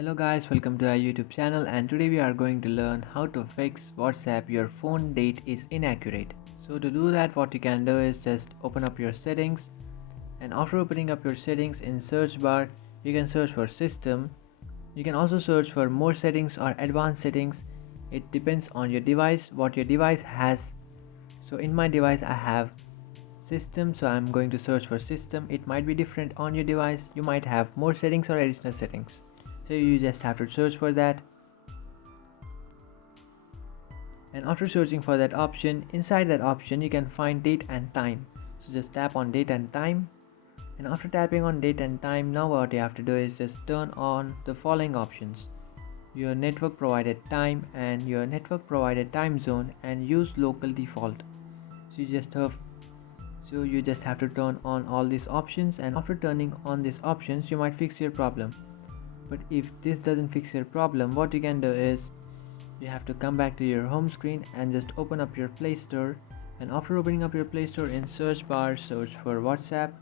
Hello guys, welcome to our YouTube channel, and today we are going to learn how to fix WhatsApp your phone date is inaccurate. So to do that, what you can do is just open up your settings, and after opening up your settings in search bar, you can search for system. You can also search for more settings or advanced settings. It depends on your device, what your device has. So in my device I have system, so I'm going to search for system. It might be different on your device. You might have more settings or additional settings, so you just have to search for that. And after searching for that option, inside that option you can find date and time. So just tap on date and time, and after tapping on date and time, now what you have to do is just turn on the following options: your network provided time and your network provided time zone, and use local default. So you just have to turn on all these options, and after turning on these options you might fix your problem. But if this doesn't fix your problem, what you can do is you have to come back to your home screen and just open up your Play Store. And after opening up your Play Store, in search bar search for WhatsApp.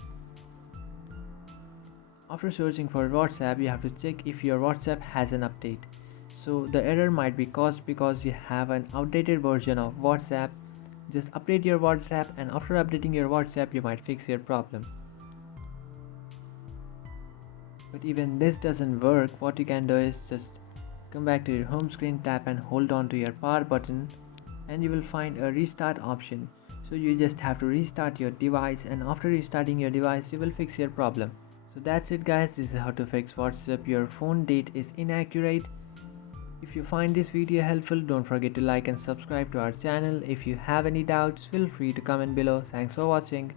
After searching for WhatsApp, you have to check if your WhatsApp has an update. So the error might be caused because you have an outdated version of WhatsApp. Just update your WhatsApp, and after updating your WhatsApp you might fix your problem. But even this doesn't work, what you can do is just come back to your home screen, tap and hold on to your power button, and you will find a restart option. So you just have to restart your device, and after restarting your device you will fix your problem. So that's it guys, this is how to fix WhatsApp your phone date is inaccurate. If you find this video helpful, don't forget to like and subscribe to our channel. If you have any doubts, feel free to comment below. Thanks for watching.